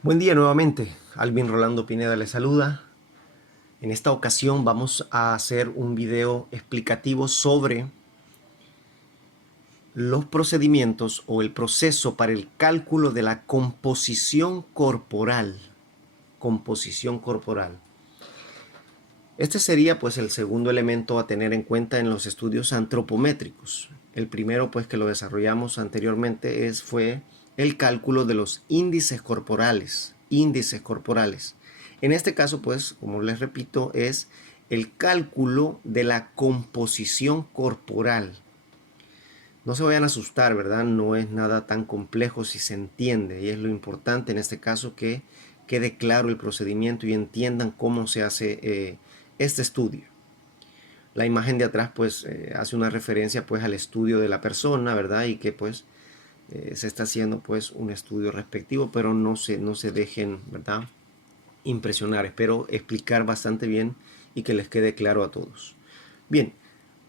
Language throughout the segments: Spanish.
Buen día nuevamente, Alvin Rolando Pineda le saluda. En esta ocasión vamos a hacer un video explicativo sobre los procedimientos o el proceso para el cálculo de la composición corporal. Composición corporal. Este sería pues el segundo elemento a tener en cuenta en los estudios antropométricos. El primero pues que lo desarrollamos anteriormente fue el cálculo de los índices corporales. Índices corporales. En este caso pues, como les repito, es el cálculo de la composición corporal. No se vayan a asustar, ¿verdad? No es nada tan complejo si se entiende. Y es lo importante en este caso que quede claro el procedimiento y entiendan cómo se hace este estudio. La imagen de atrás pues hace una referencia pues al estudio de la persona, ¿verdad? Y que pues se está haciendo pues un estudio respectivo, pero no se dejen, ¿verdad? Impresionar. Espero explicar bastante bien y que les quede claro a todos. Bien,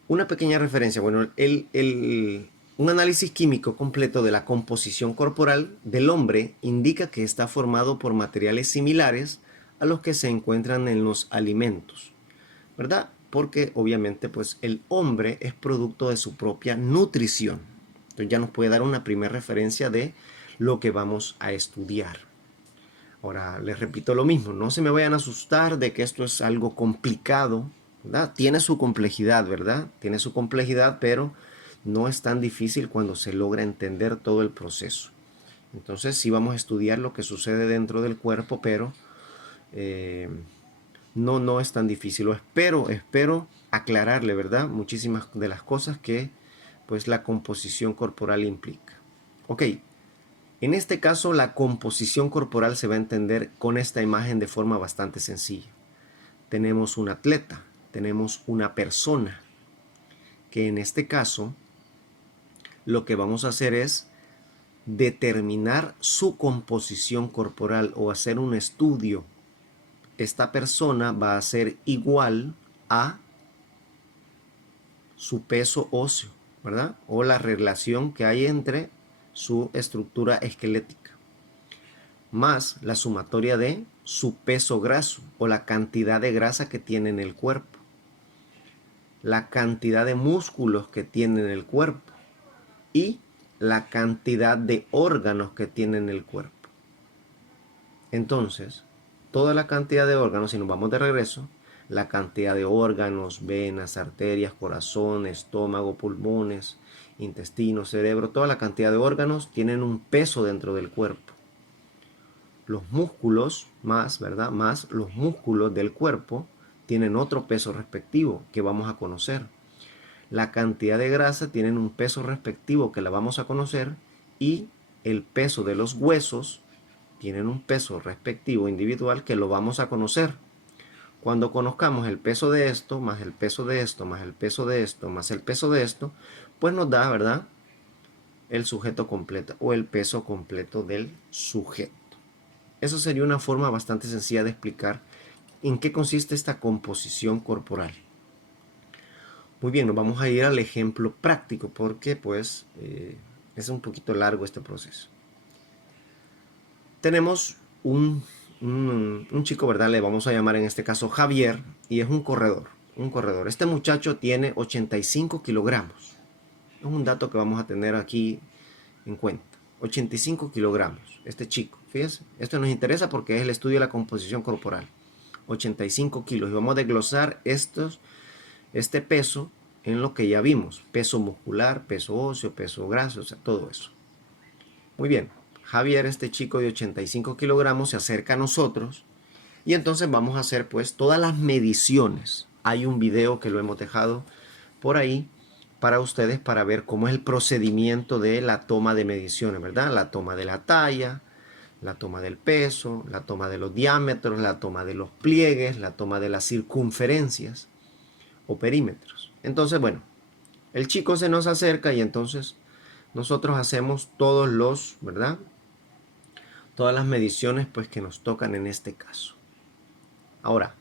una pequeña referencia. Bueno, un análisis químico completo de la composición corporal del hombre indica que está formado por materiales similares a los que se encuentran en los alimentos, ¿verdad? Porque obviamente pues el hombre es producto de su propia nutrición. Entonces ya nos puede dar una primera referencia de lo que vamos a estudiar. Ahora, les repito lo mismo, no se me vayan a asustar de que esto es algo complicado, ¿verdad? Tiene su complejidad, ¿verdad? Tiene su complejidad, pero no es tan difícil cuando se logra entender todo el proceso. Entonces sí vamos a estudiar lo que sucede dentro del cuerpo, pero no es tan difícil. O espero aclararle, ¿verdad? Muchísimas de las cosas que pues la composición corporal implica. Ok, en este caso la composición corporal se va a entender con esta imagen de forma bastante sencilla. Tenemos un atleta, tenemos una persona, que en este caso lo que vamos a hacer es determinar su composición corporal o hacer un estudio. Esta persona va a ser igual a su peso óseo, ¿verdad? O la relación que hay entre su estructura esquelética, más la sumatoria de su peso graso o la cantidad de grasa que tiene en el cuerpo, la cantidad de músculos que tiene en el cuerpo y la cantidad de órganos que tiene en el cuerpo. Entonces, toda la cantidad de órganos, si nos vamos de regreso, la cantidad de órganos, venas, arterias, corazón, estómago, pulmones, intestino, cerebro, toda la cantidad de órganos tienen un peso dentro del cuerpo. Los músculos más, ¿verdad? Más los músculos del cuerpo tienen otro peso respectivo que vamos a conocer. La cantidad de grasa tienen un peso respectivo que la vamos a conocer y el peso de los huesos tienen un peso respectivo individual que lo vamos a conocer. Cuando conozcamos el peso de esto, más el peso de esto, más el peso de esto, más el peso de esto, pues nos da, ¿verdad? El sujeto completo o el peso completo del sujeto. Eso sería una forma bastante sencilla de explicar en qué consiste esta composición corporal. Muy bien, nos vamos a ir al ejemplo práctico porque pues es un poquito largo este proceso. Tenemos un chico, ¿verdad? Le vamos a llamar en este caso Javier y es un corredor. Un corredor. Este muchacho tiene 85 kilogramos. Es un dato que vamos a tener aquí en cuenta. 85 kilogramos. Este chico, fíjense. Esto nos interesa porque es el estudio de la composición corporal. 85 kilos. Y vamos a desglosar este peso en lo que ya vimos. Peso muscular, peso óseo, peso graso, o sea, todo eso. Muy bien. Javier, este chico de 85 kilogramos, se acerca a nosotros y entonces vamos a hacer pues todas las mediciones. Hay un video que lo hemos dejado por ahí para ustedes para ver cómo es el procedimiento de la toma de mediciones, ¿verdad? La toma de la talla, la toma del peso, la toma de los diámetros, la toma de los pliegues, la toma de las circunferencias o perímetros. Entonces, bueno, el chico se nos acerca y entonces nosotros hacemos ¿verdad? Todas las mediciones pues que nos tocan en este caso. Ahora,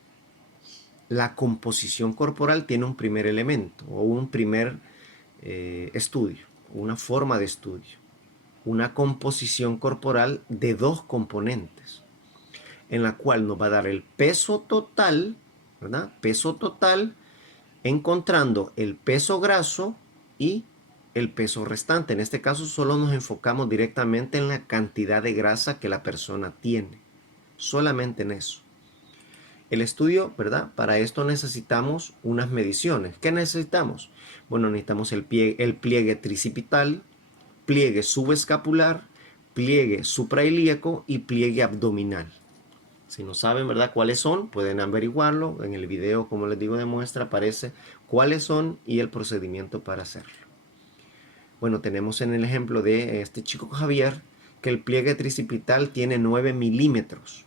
la composición corporal tiene un primer elemento o un primer estudio, una forma de estudio. una composición corporal de dos componentes, en la cual nos va a dar el peso total, ¿verdad? Peso total, encontrando el peso graso y el peso restante. En este caso solo nos enfocamos directamente en la cantidad de grasa que la persona tiene, solamente en eso. El estudio, ¿verdad? Para esto necesitamos unas mediciones. ¿Qué necesitamos? Bueno, necesitamos el pliegue tricipital, pliegue subescapular, pliegue suprailíaco y pliegue abdominal. Si no saben, ¿verdad?, cuáles son, pueden averiguarlo. En el video, como les digo, de muestra aparece cuáles son y el procedimiento para hacerlo. Bueno, tenemos en el ejemplo de este chico Javier que el pliegue tricipital tiene 9 milímetros,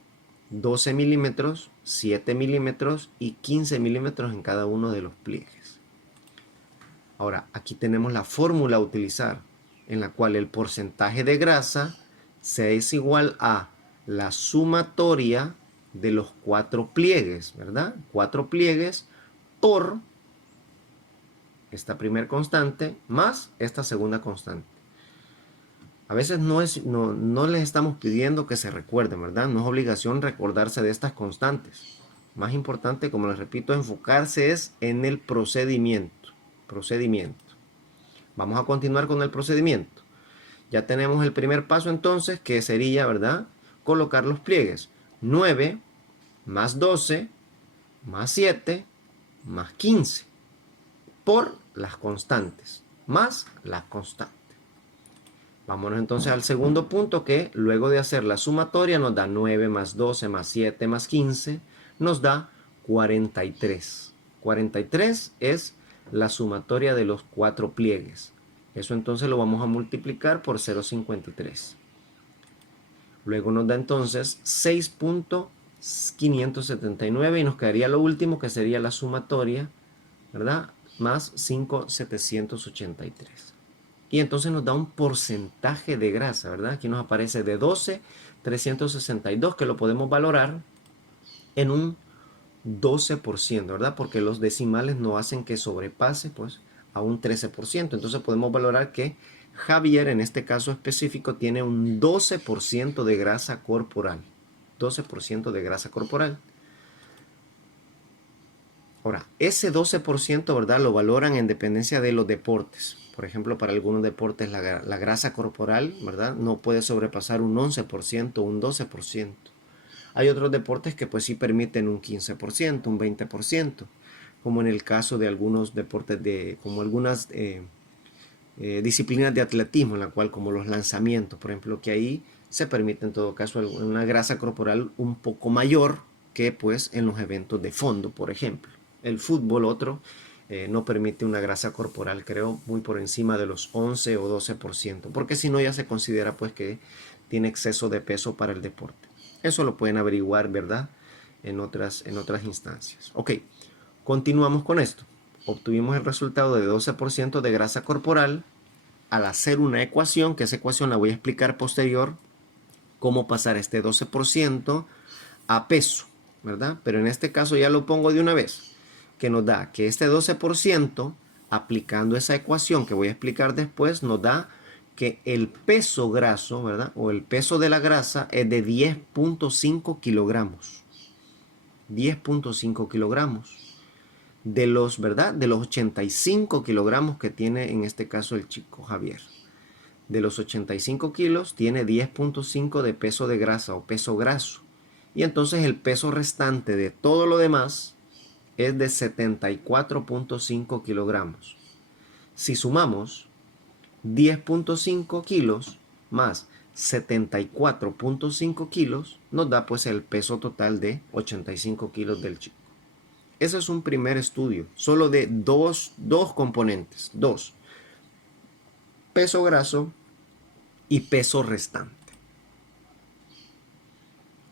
12 milímetros, 7 milímetros y 15 milímetros en cada uno de los pliegues. Ahora, aquí tenemos la fórmula a utilizar, en la cual el porcentaje de grasa se es igual a la sumatoria de los 4 pliegues, ¿verdad? 4 pliegues por esta primera constante más esta segunda constante. A veces no les estamos pidiendo que se recuerden, ¿verdad? No es obligación recordarse de estas constantes. Más importante, como les repito, enfocarse es en el procedimiento. Vamos a continuar con el procedimiento. Ya tenemos el primer paso entonces, que sería, ¿verdad?, colocar los pliegues. 9 más 12 más 7 más 15 por las constantes más la constante. Vámonos entonces al segundo punto, que luego de hacer la sumatoria nos da 9 más 12 más 7 más 15, nos da 43. 43 es la sumatoria de los 4 pliegues. Eso entonces lo vamos a multiplicar por 0,53. Luego nos da entonces 6.579 y nos quedaría lo último, que sería la sumatoria, ¿verdad?, más 5.783. Y entonces nos da un porcentaje de grasa, ¿verdad? Aquí nos aparece de 12.362, que lo podemos valorar en un 12%, ¿verdad? Porque los decimales no hacen que sobrepase, pues, a un 13%. Entonces podemos valorar que Javier, en este caso específico, tiene un 12% de grasa corporal. 12% de grasa corporal. Ahora, ese 12%, ¿verdad?, lo valoran en dependencia de los deportes. Por ejemplo, para algunos deportes la grasa corporal, ¿verdad?, no puede sobrepasar un 11%, un 12%. Hay otros deportes que pues sí permiten un 15%, un 20%, como en el caso de algunos deportes, como algunas disciplinas de atletismo, en la cual, como los lanzamientos, por ejemplo, que ahí se permite en todo caso una grasa corporal un poco mayor que pues en los eventos de fondo, por ejemplo. El fútbol, otro, no permite una grasa corporal, creo, muy por encima de los 11 o 12%, porque si no ya se considera pues que tiene exceso de peso para el deporte. Eso lo pueden averiguar, ¿verdad?, en otras instancias. Ok, continuamos con esto. Obtuvimos el resultado de 12% de grasa corporal al hacer una ecuación, que esa ecuación la voy a explicar posterior, cómo pasar este 12% a peso, ¿verdad? Pero en este caso ya lo pongo de una vez, que nos da que este 12%, aplicando esa ecuación que voy a explicar después, nos da que el peso graso, ¿verdad?, o el peso de la grasa es de 10.5 kilogramos. 10.5 kilogramos. De los, ¿verdad?, de los 85 kilogramos que tiene en este caso el chico Javier. De los 85 kilos tiene 10.5 de peso de grasa o peso graso. Y entonces el peso restante de todo lo demás es de 74.5 kilogramos. Si sumamos 10.5 kilos más 74.5 kilos, nos da pues el peso total de 85 kilos del chico. Ese es un primer estudio, solo de dos componentes. Dos: peso graso y peso restante.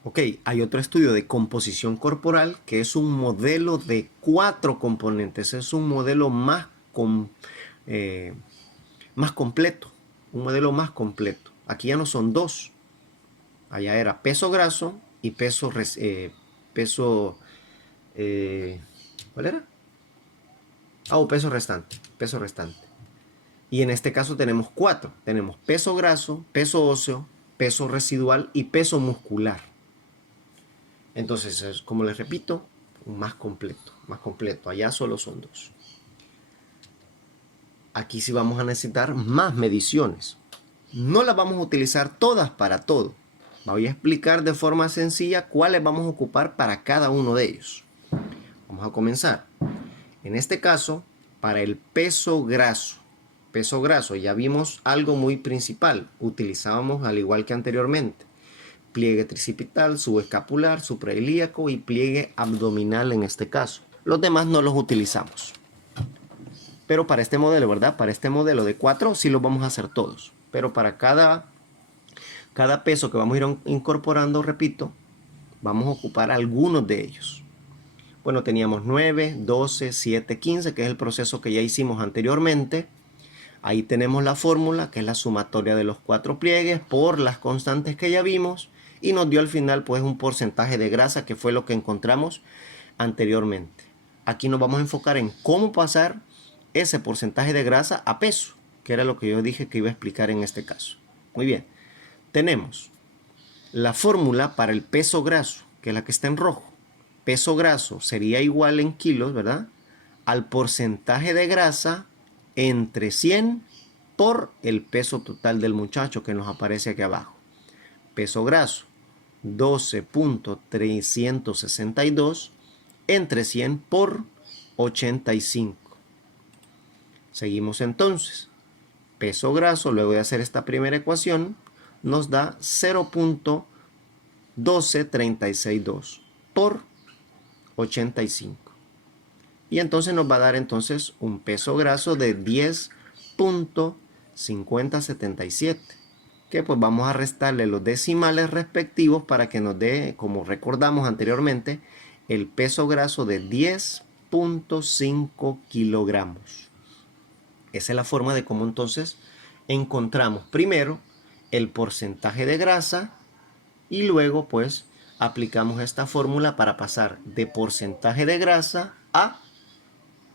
Ok, hay otro estudio de composición corporal, que es un modelo de 4 componentes. Es un modelo más completo. Un modelo más completo. Aquí ya no son 2. Allá era peso graso y ¿cuál era? Peso restante. Peso restante. Y en este caso tenemos 4. Tenemos peso graso, peso óseo, peso residual y peso muscular. Entonces, como les repito, más completo, más completo. Allá solo son 2. Aquí sí vamos a necesitar más mediciones. No las vamos a utilizar todas para todo. Voy a explicar de forma sencilla cuáles vamos a ocupar para cada uno de ellos. Vamos a comenzar. En este caso, para el peso graso. Peso graso, ya vimos algo muy principal. Utilizábamos, al igual que anteriormente, pliegue tricipital, subescapular, suprailíaco y pliegue abdominal en este caso. Los demás no los utilizamos. Pero para este modelo, ¿verdad? Para este modelo de 4 sí los vamos a hacer todos. Pero para cada peso que vamos a ir incorporando, repito, vamos a ocupar algunos de ellos. Bueno, teníamos 9, 12, 7, 15, que es el proceso que ya hicimos anteriormente. Ahí tenemos la fórmula, que es la sumatoria de los 4 pliegues por las constantes que ya vimos. Y nos dio al final pues un porcentaje de grasa, que fue lo que encontramos anteriormente. Aquí nos vamos a enfocar en cómo pasar ese porcentaje de grasa a peso, que era lo que yo dije que iba a explicar en este caso. Muy bien. Tenemos la fórmula para el peso graso, que es la que está en rojo. Peso graso sería igual en kilos, ¿verdad?, al porcentaje de grasa entre 100 por el peso total del muchacho, que nos aparece aquí abajo. Peso graso 12.362 entre 100 por 85. Seguimos entonces. Peso graso, luego de hacer esta primera ecuación, nos da 0.12362 por 85. Y entonces nos va a dar entonces un peso graso de 10.5077, que pues vamos a restarle los decimales respectivos para que nos dé, como recordamos anteriormente, el peso graso de 10.5 kilogramos. Esa es la forma de cómo entonces encontramos primero el porcentaje de grasa y luego pues aplicamos esta fórmula para pasar de porcentaje de grasa a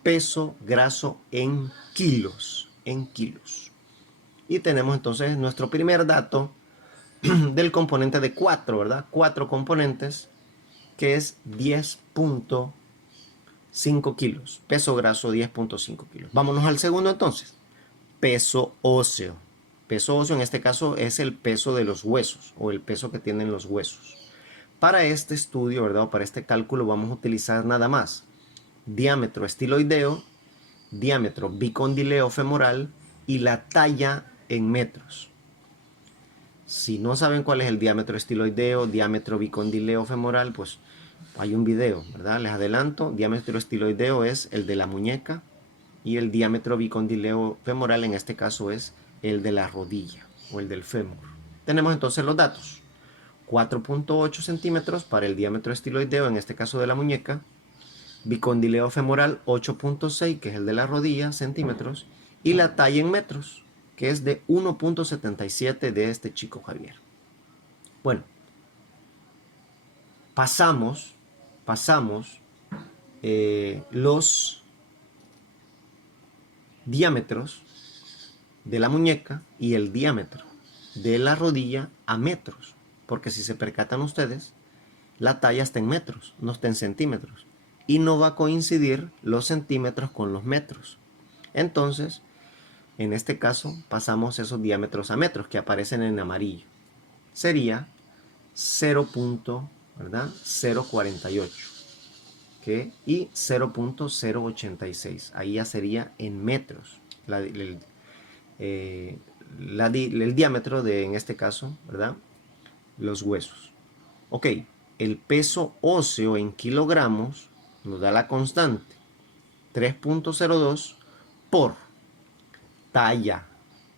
peso graso en kilos. Y tenemos entonces nuestro primer dato del componente de 4, ¿verdad? 4 componentes, que es 10.5 kilos. Peso graso 10.5 kilos. Vámonos al segundo entonces. Peso óseo. Peso óseo en este caso es el peso de los huesos o el peso que tienen los huesos. Para este estudio, ¿verdad?, o para este cálculo vamos a utilizar nada más diámetro estiloideo, diámetro bicondileo femoral y la talla en metros. Si no saben cuál es el diámetro estiloideo, diámetro bicondileo femoral, pues hay un video, ¿verdad? Les adelanto. Diámetro estiloideo es el de la muñeca y el diámetro bicondileo femoral en este caso es el de la rodilla o el del fémur. Tenemos entonces los datos. 4.8 centímetros para el diámetro estiloideo, en este caso de la muñeca. Bicondileo femoral 8.6, que es el de la rodilla, centímetros. Y la talla en metros, que es de 1.77 de este chico Javier. Bueno, pasamos los diámetros de la muñeca y el diámetro de la rodilla a metros, porque si se percatan ustedes, la talla está en metros, no está en centímetros, y no va a coincidir los centímetros con los metros. Entonces, en este caso, pasamos esos diámetros a metros que aparecen en amarillo. Sería 0.048, ¿okay? Y 0.086. Ahí ya sería en metros el diámetro de, en este caso, ¿verdad?, los huesos. Ok, el peso óseo en kilogramos nos da la constante 3.02 por talla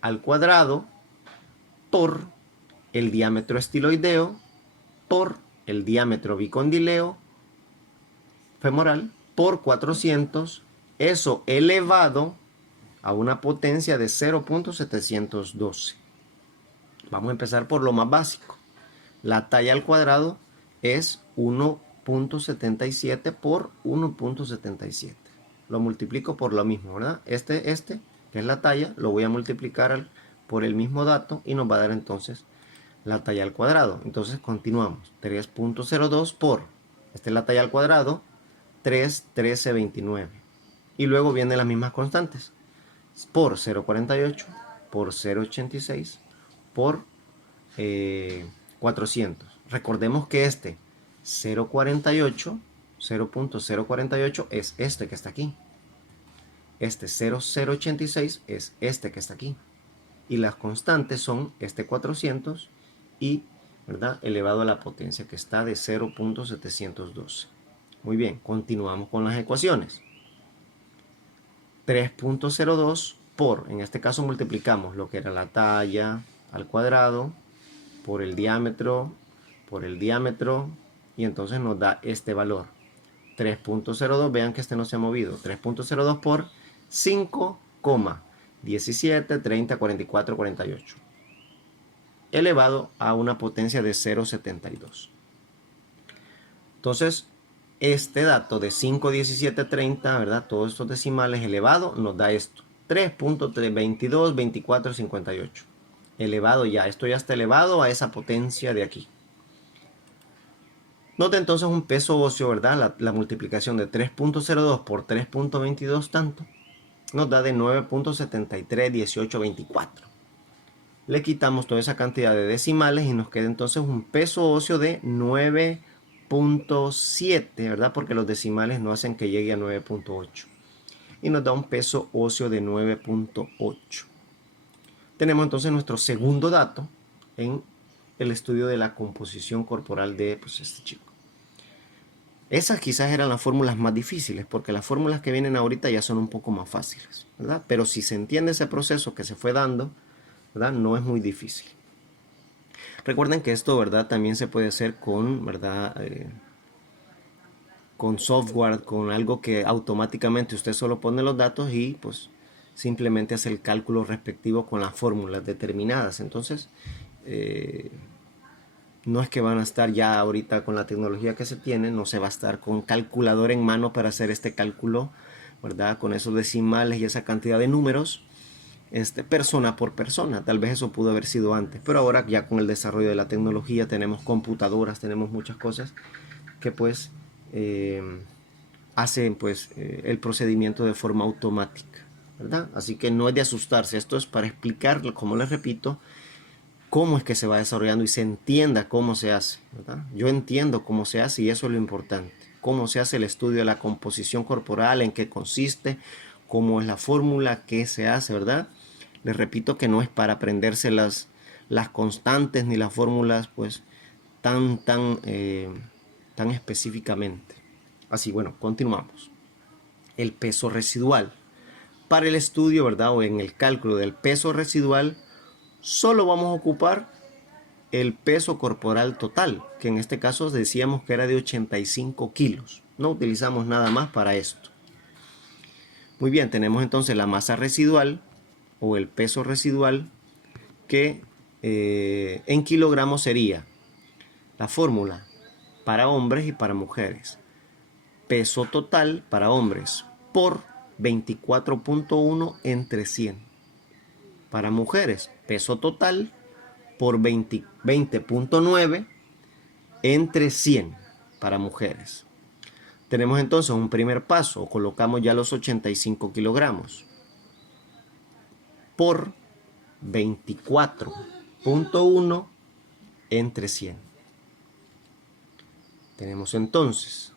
al cuadrado por el diámetro estiloideo por el diámetro bicondileo femoral por 400, eso elevado a una potencia de 0.712. Vamos a empezar por lo más básico. La talla al cuadrado es 1.77 por 1.77. Lo multiplico por lo mismo, ¿verdad? Este, que que es la talla, lo voy a multiplicar por el mismo dato y nos va a dar entonces la talla al cuadrado. Entonces continuamos. 3.02 por, esta es la talla al cuadrado, 3.1329. Y luego vienen las mismas constantes. Por 0.48, por 0.86, por 400. Recordemos que este 0.48, 0.048 es este que está aquí. Este 0.086 es este que está aquí. Y las constantes son este 400 y, ¿verdad?, elevado a la potencia que está de 0.712. Muy bien, continuamos con las ecuaciones. 3.02 por, en este caso multiplicamos lo que era la talla al cuadrado por el diámetro, y entonces nos da este valor. 3.02, vean que este no se ha movido. 3.02 por 5, 17, 30, 44, 48. Elevado a una potencia de 0.72. Entonces, este dato de 5, 17, 30, ¿verdad? Todos estos decimales elevados nos da esto. 3.22, 24, 58. Elevado ya, esto ya está elevado a esa potencia de aquí. Nota entonces un peso óseo, ¿verdad? La multiplicación de 3.02 por 3.22 tanto nos da de 9.73, 18, 24. Le quitamos toda esa cantidad de decimales y nos queda entonces un peso óseo de 9.7, ¿verdad? Porque los decimales no hacen que llegue a 9.8. Y nos da un peso óseo de 9.8. Tenemos entonces nuestro segundo dato en el estudio de la composición corporal de este chico. Esas quizás eran las fórmulas más difíciles, porque las fórmulas que vienen ahorita ya son un poco más fáciles, ¿verdad? Pero si se entiende ese proceso que se fue dando, ¿verdad?, no es muy difícil. Recuerden que esto, ¿verdad?, también se puede hacer con, ¿verdad?, con software, con algo que automáticamente usted solo pone los datos y pues simplemente hace el cálculo respectivo con las fórmulas determinadas. Entonces, no es que van a estar ya ahorita con la tecnología que se tiene, no se va a estar con calculador en mano para hacer este cálculo, ¿verdad?, con esos decimales y esa cantidad de números, persona por persona. Tal vez eso pudo haber sido antes, pero ahora ya con el desarrollo de la tecnología tenemos computadoras, tenemos muchas cosas que pues hacen pues el procedimiento de forma automática, ¿verdad? Así que no es de asustarse, esto es para explicar, como les repito, cómo es que se va desarrollando y se entienda cómo se hace, ¿verdad? Yo entiendo cómo se hace y eso es lo importante. Cómo se hace el estudio de la composición corporal, en qué consiste, cómo es la fórmula, qué se hace, ¿verdad? Les repito que no es para aprenderse las constantes ni las fórmulas pues tan específicamente. Así, bueno, continuamos. El peso residual. Para el estudio, ¿verdad?, o en el cálculo del peso residual, solo vamos a ocupar el peso corporal total, que en este caso decíamos que era de 85 kilos. No utilizamos nada más para esto. Muy bien, tenemos entonces la masa residual o el peso residual, que en kilogramos sería la fórmula para hombres y para mujeres. Peso total para hombres por 24.1 entre 100. Para mujeres, peso total por 20.9 entre 100 para mujeres. Tenemos entonces un primer paso, colocamos ya los 85 kilogramos por 24.1 entre 100. Tenemos entonces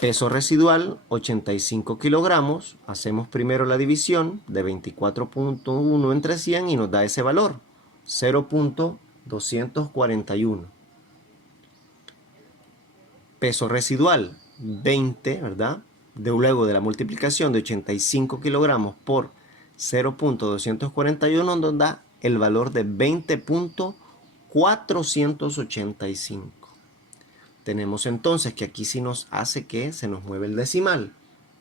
peso residual 85 kilogramos, hacemos primero la división de 24.1 entre 100 y nos da ese valor, 0.241. Peso residual 20, ¿verdad? Luego de la multiplicación de 85 kilogramos por 0.241 nos da el valor de 20.485. Tenemos entonces que aquí sí nos hace que se nos mueve el decimal.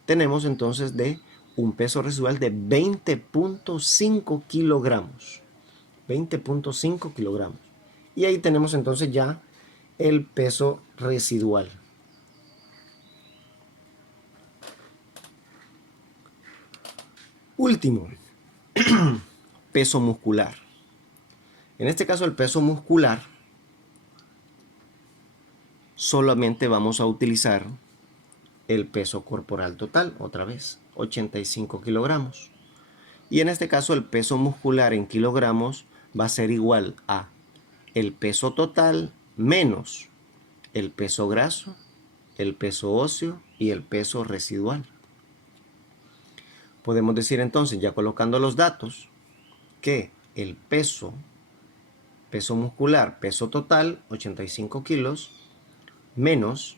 Tenemos entonces de un peso residual de 20.5 kilogramos. 20.5 kilogramos. Y ahí tenemos entonces ya el peso residual. Último, peso muscular. En este caso, el peso muscular, solamente vamos a utilizar el peso corporal total, otra vez, 85 kilogramos. Y en este caso, el peso muscular en kilogramos va a ser igual a el peso total menos el peso graso, el peso óseo y el peso residual. Podemos decir entonces, ya colocando los datos, que el peso muscular, peso total, 85 kilos, menos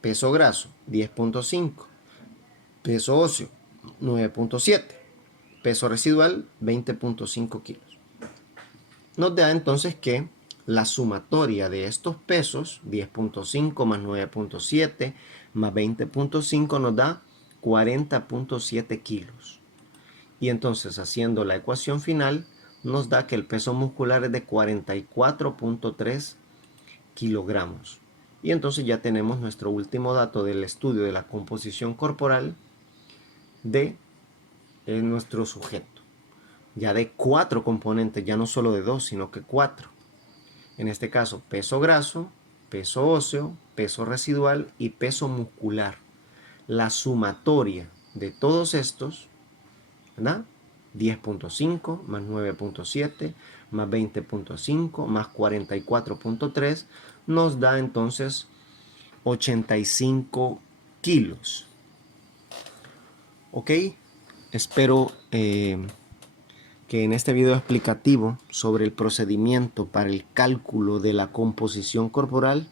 peso graso, 10.5, peso óseo, 9.7, peso residual, 20.5 kilos. Nos da entonces que la sumatoria de estos pesos, 10.5 más 9.7 más 20.5, nos da 40.7 kilos. Y entonces, haciendo la ecuación final, nos da que el peso muscular es de 44.3 kilogramos. Y entonces ya tenemos nuestro último dato del estudio de la composición corporal de nuestro sujeto. Ya de 4 componentes, ya no solo de 2, sino que 4. En este caso, peso graso, peso óseo, peso residual y peso muscular. La sumatoria de todos estos, ¿verdad? 10.5 más 9.7 más 20.5 más 44.3 nos da entonces 85 kilos. Ok, espero que en este video explicativo sobre el procedimiento para el cálculo de la composición corporal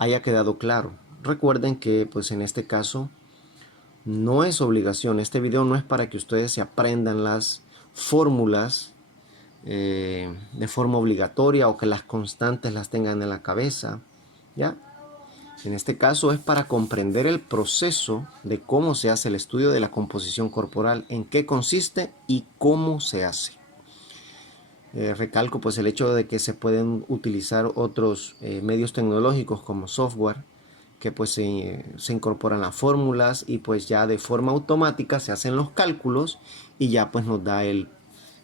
haya quedado claro. Recuerden que pues en este caso no es obligación, este video no es para que ustedes se aprendan las fórmulas de forma obligatoria o que las constantes las tengan en la cabeza, ¿ya? En este caso es para comprender el proceso de cómo se hace el estudio de la composición corporal, en qué consiste y cómo se hace. Recalco pues el hecho de que se pueden utilizar otros medios tecnológicos como software que pues se incorporan las fórmulas y pues ya de forma automática se hacen los cálculos y ya pues nos da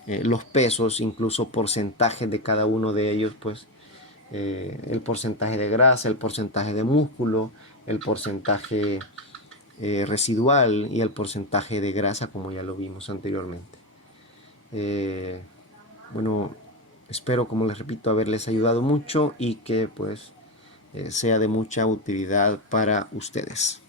los pesos, incluso porcentajes de cada uno de ellos, pues el porcentaje de grasa, el porcentaje de músculo, el porcentaje residual y el porcentaje de grasa, como ya lo vimos anteriormente. Bueno, espero, como les repito, haberles ayudado mucho y que pues sea de mucha utilidad para ustedes.